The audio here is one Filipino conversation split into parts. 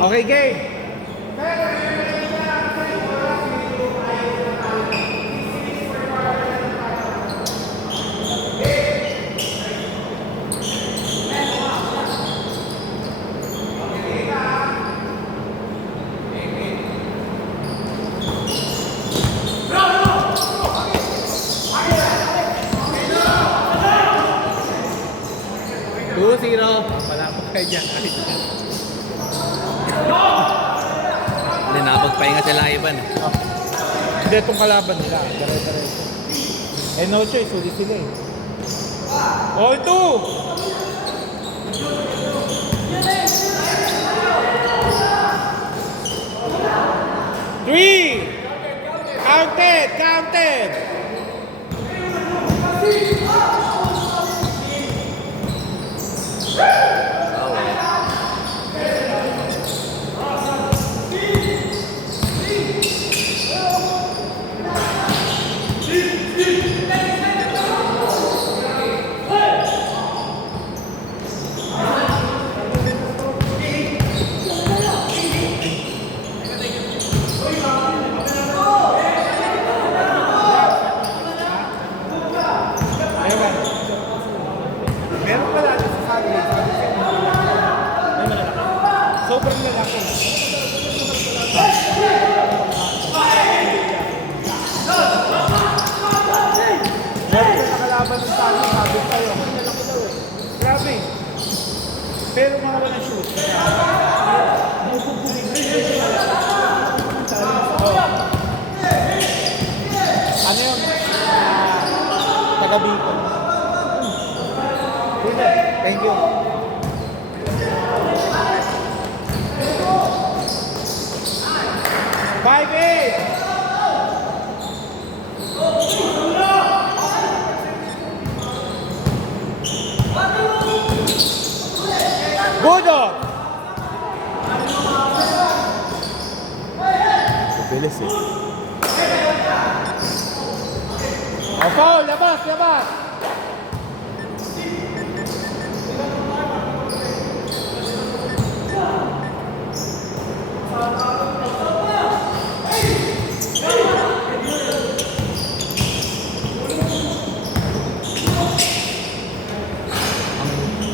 Okay, game. Wala po kayo dyan. Hindi, nakapagpahinga sila Ivan. Hindi itong kalaban nila. Dare-diretso. Eh no choice, uli sila eh. Oh, ito! Three! Counted! Counted! Meron pala sa sabi sobrang lalaki. Meron na nakalaban ng sabi tayo. Grabe. Pero mga walang shoot. Ano yun? Taga-Bicol. Thank you. Five eight. Good on. Bilis eh. Oh, foul, labas, labas.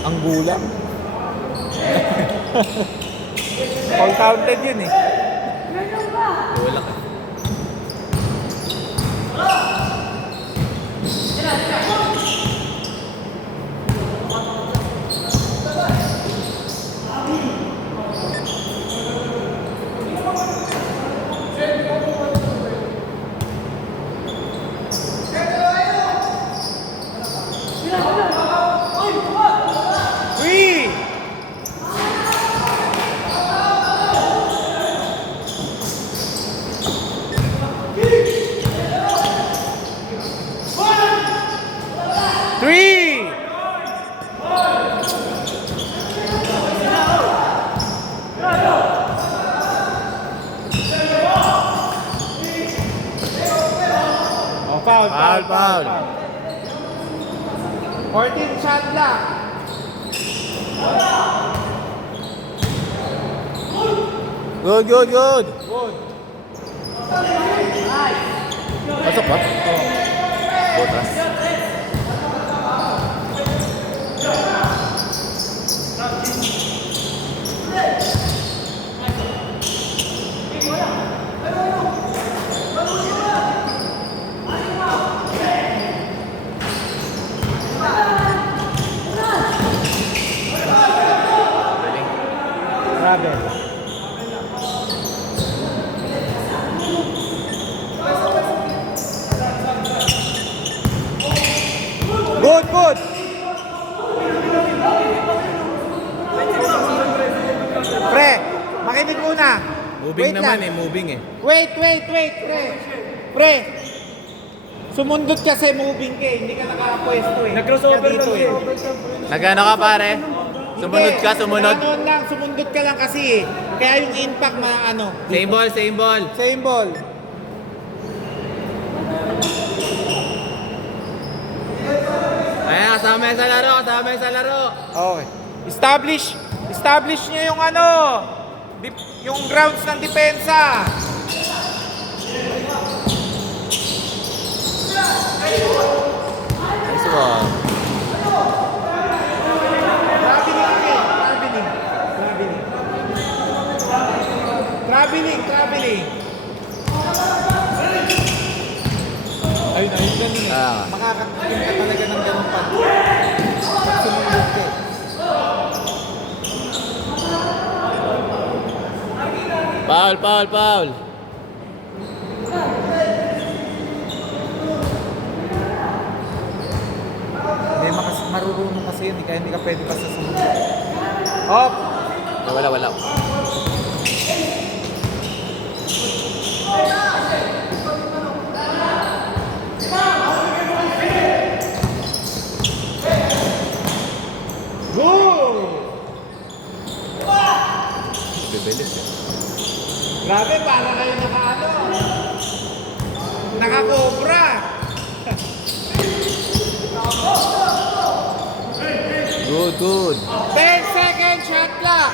Ang gulang. All counted yun eh. Wala ka. Three. Three. Oh, foul, foul, foul. 14 shot lang. Good, good, good. Good. Pasok ba? Oo. Botras. Grabe. Good, good. Pre, makinig muna. Moving Wait naman lang. moving eh. Wait, pre. Pre, sumundot kasi moving ka eh. Hindi ka nakapwesto eh. Nag-crossover Dito lang eh. Nagano ka pare? Sumunod ka, sumunod. Ano lang, sumundot ka lang kasi eh. Kaya yung impact ano. Same ball, same ball. Same ball. Ayan, kasama yan sa laro, kasama yan sa laro. Okay. Establish niyo yung ano. yung grounds ng depensa. Nice one. Traveling. Ayun, ganun eh. Ah. Makakatikim ka talaga ng ganun pag sumulog ka eh. Foul. Hindi marurunong kasi yun, kaya hindi ka pwede pa sa sumulog. Hop! Wala. Good! Bibilis eh. Grabe, para kayo naka-cobra. Good. 10 seconds shot clock.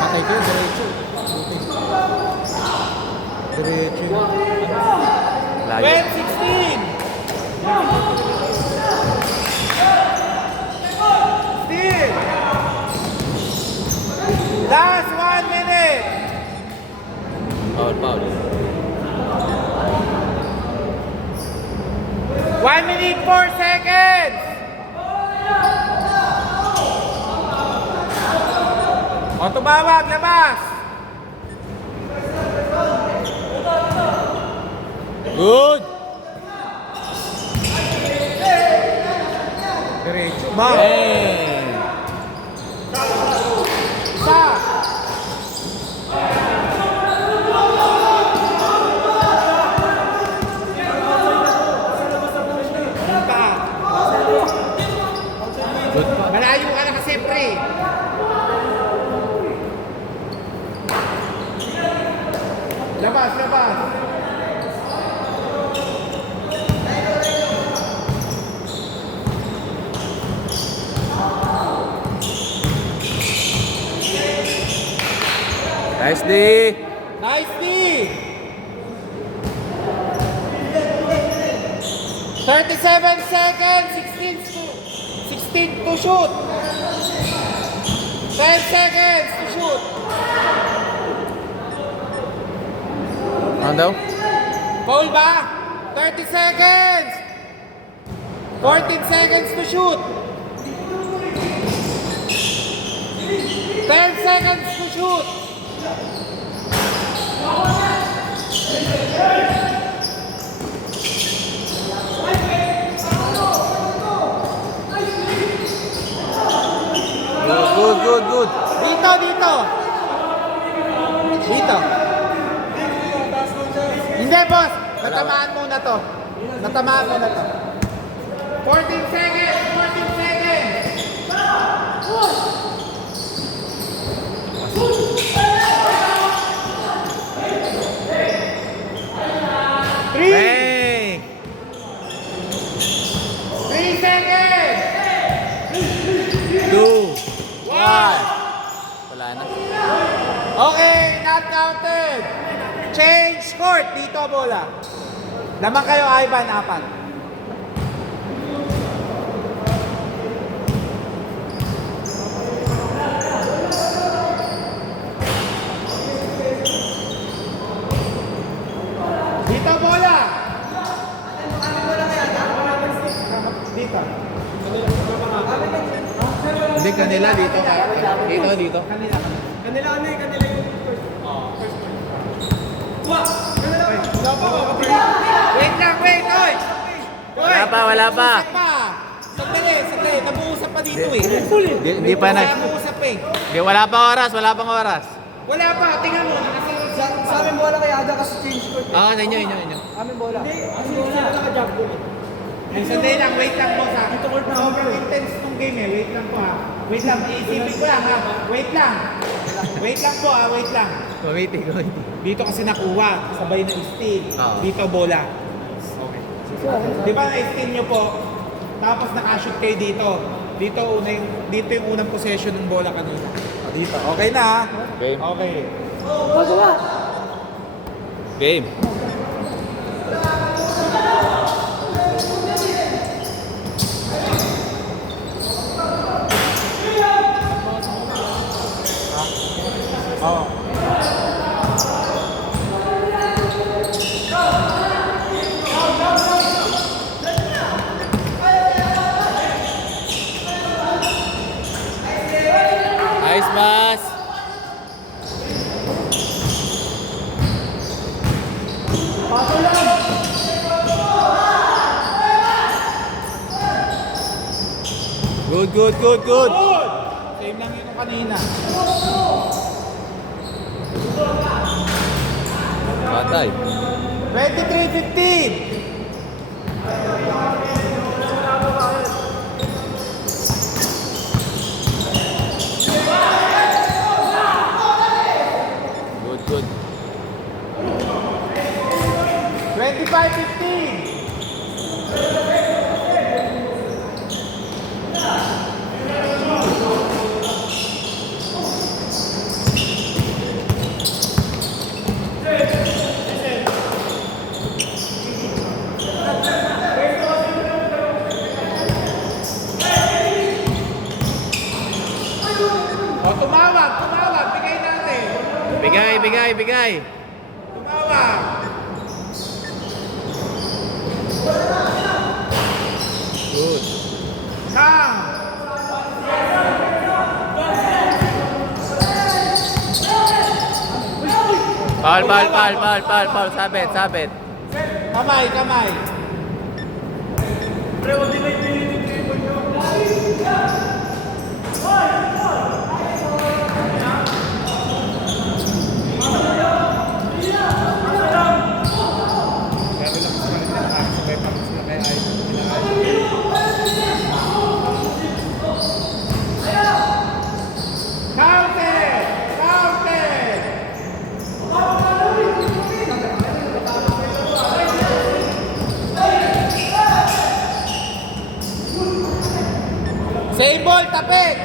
Patay ko yun, diretso. Diretso yun. Layo. 12-16. Still. Last 1 minute. Foul. 1 minute 4 seconds. O tumawag, labas. Good. Diretso. Bang. Isa. Good pa. Malayo ka na kasi, pre. Labas. Nice D. Nice D. 37 seconds, 16 to shoot. 10 seconds to shoot. Ano daw? Foul ba? 30 seconds. 14 seconds to shoot. 10 seconds to shoot. Good. Dito. Hindi, boss. Natamaan muna to. 14 seconds. Bang. 3 seconds. 2. 1. Wala na. Okay, not counted. Change court. Dito bola. Lamang kayo, Ivan, 4. Dito bola. Dito. Hindi kanila dito. Dito. Kanila yung first. Wait, oy! Wala pa. Nabuusap pa. Sandali. Nabuusap pa dito eh. Hindi pa na. Nabuusap eh. Wala pang oras. Wala pa, tingnan mo. Nakasunod Sa amin bola kaya ada kasi change court. Oo, sa inyo. Amin bola. Ay, sandali lang, wait lang po sa sobrang intense nung game eh. Wait lang po ha. Wait lang, iisipin ko lang ha. Wait lang po ha, wait lang. Committee. Dito kasi nakuha, sabay na steal. Oo. Dito bola. Okay. Di ba na-steal nyo po? Tapos nakashoot kayo dito. Dito yung unang possession ng bola kanina. Dito. Okay na ha? Game. Okay. Game. Oo. Nice pass. Good, good, good, good. Good! Same lang yun yung kanina. Patay. 23-15! Good, good. 25-15! O, tumawag, bigay natin. Bigay, bigay, bigay. Tumawag. Good. Kang. Foul, foul, foul, foul, foul, foul. Sabit, sabit. Kamay, kamay. Counted! Counted! Same ball, tapit!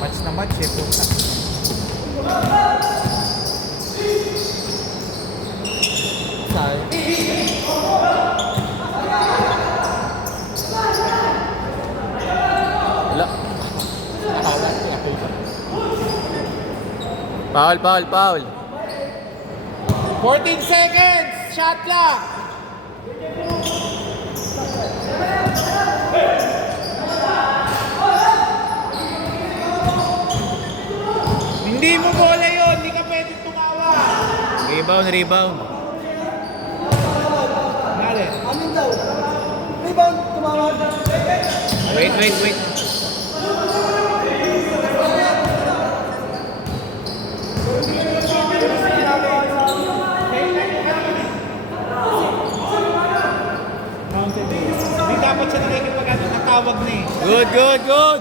Match na match eh, puta. Sayang. Wala. Foul, foul, foul. 14 seconds! Shot clock! Hindi mo bola yun! Hindi ka pwede tumawa! Rebound, rebound. Dali. Wait, wait, wait. Mountain Days. Hindi dapat siya nakikipag-ano ng tawag na eh. Good, good, good.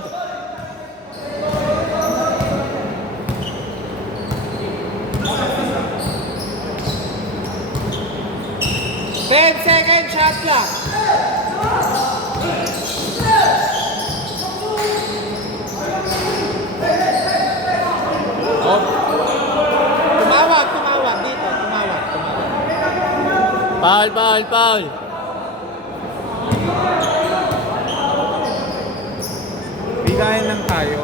Ten seconds shot clock! Oh. Tumawag dito, tumawag. Foul, foul, foul. Bigayan lang tayo.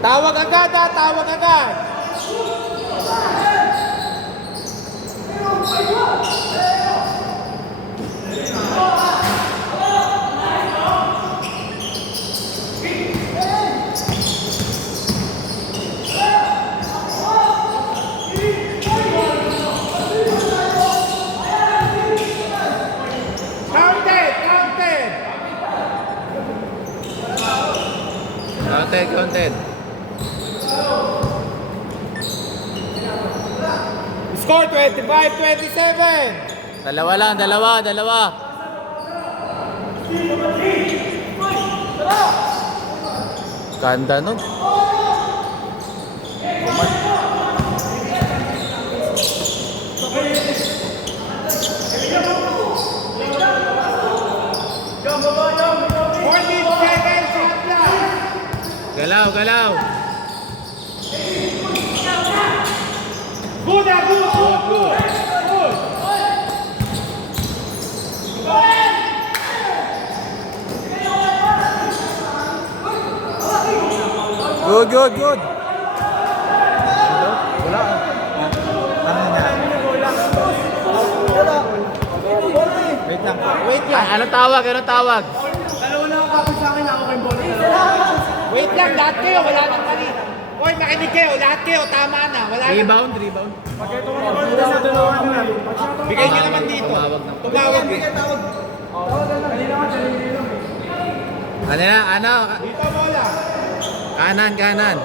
Tawag agad ha, tawag agad. Counted, counted. Counted, counted. Score 25-27. Dalawa lang, dalawa, dalawa. Ganda nun. Kumat. Galaw, galaw. Good, good, good. Good, good, good. Wala. Ano na? Wait lang po. Wait lang. Anong tawag? Anong tawag? Wait lang, lahat kayo, wala nang mali. Hoy, makinig kayo, lahat kayo, tama na. Wala nang... Rebound, rebound. Bigay nyo naman dito. Tumawag na. Tumawag eh. Ano na? Ano? Dito bola. Kanan, kanan.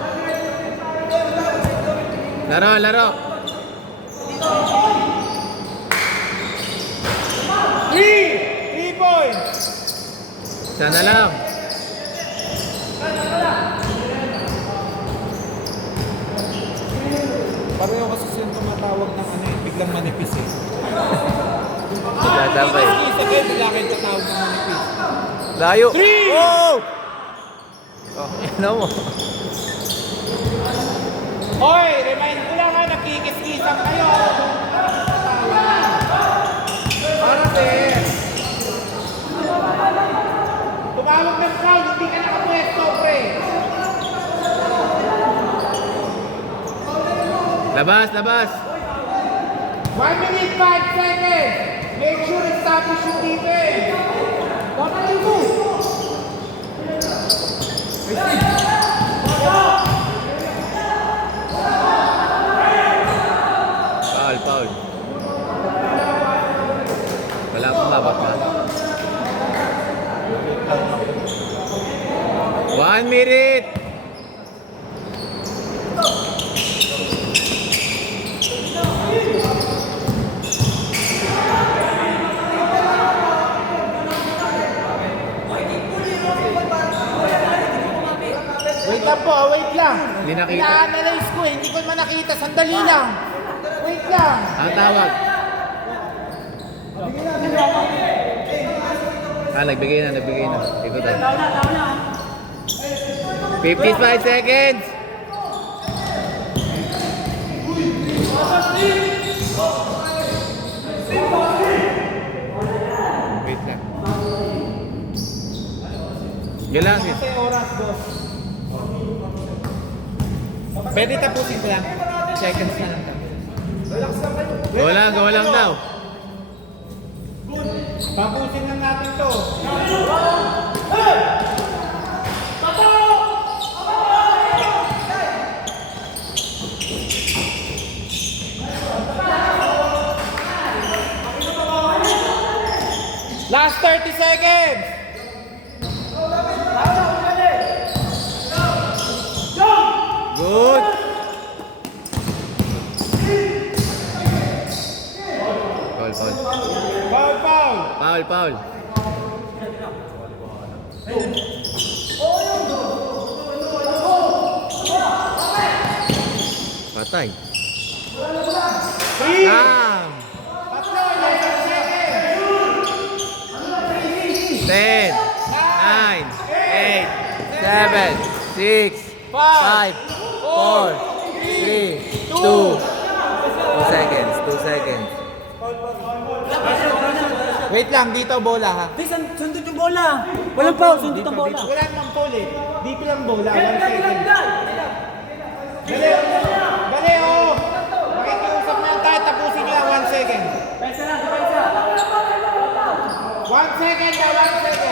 Laro, laro. 3 points. Sana lang. Pareho kasi siya tumatawag ng ano eh, biglang manipis eh. Sasabay. Isa kayo, bigla kayo tatawag ng manipis. Layo. 3. Oh! Oh, ano mo? Hoy, remind ko lang ha, nakikis-kisan kayo. Para sir. Tumawag ng foul, hindi ka nakapwesto, pre. Labas, labas. 1 minute, 5 seconds. Make sure establish yung defense. Totally move. Foul, foul. Wala akong babak pa. 1 minute. Wait lang po, wait lang. Hindi nakita. Ina-analyze ko eh, hindi ko naman nakita. Sandali lang. Wait lang. Ang tawag. Nagbigay na, nagbigay na. Ito tayo. 55 seconds. Wait lang. Galang. Kasi oras, boss. Pwede tapusin ko lang. Seconds na lang. Go lang, go lang daw. Tapusin lang natin to. Last 30 seconds. Good. Foul, foul. Foul, foul. Foul, foul. Patay. 3. Tam. Tatlo, 11 seconds. 10, 9, 8, 7, 6, 5, 4, 3, 2. 2 seconds, 2 seconds. Wait lang, dito bola ha. Sundot yung bola. Walang foul, sundot ang bola. Wala namang foul eh. Dito lang bola. 1 second. Dali, dali oh. Makikiusap na yan tayo. Tapusin nyo lang 1 second. 1 second na 1 second.